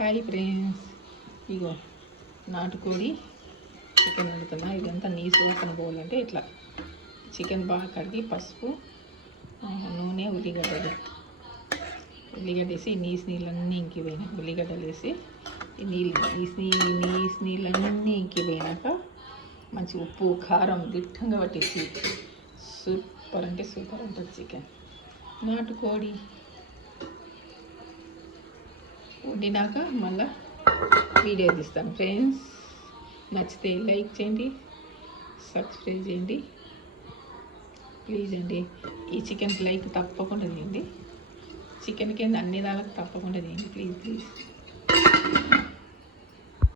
Hi friends, ఇగో నాటుకోడి chicken వండుతున్నా. ఇదంతా నీసు వాసన పోవాలంటే ఇట్లా చికెన్ బాగా కడిగి పసుపు, నూనె, ఉల్లిగడ్డ వేసి నీళ్ళన్నీ ఇంకిపోయినాక ఉల్లిగడ్డలు వేసి నీళ్ళన్నీ ఇంకిపోయినాక మంచి ఉప్పు కారం దిట్టంగా పట్టేసి సూపర్ అంటే సూపర్ ఉంటుంది చికెన్. నాటుకోడి వండినాక మళ్ళీ వీడియో తీస్తాను ఫ్రెండ్స్. నచ్చితే లైక్ చేయండి, సబ్స్క్రైబ్ చేయండి ప్లీజ్ అండి. ఈ చికెన్కి లైక్ తప్పకుండా చేయండి. చికెన్కి అన్ని దానికి తప్పకుండా చేయండి ప్లీజ్.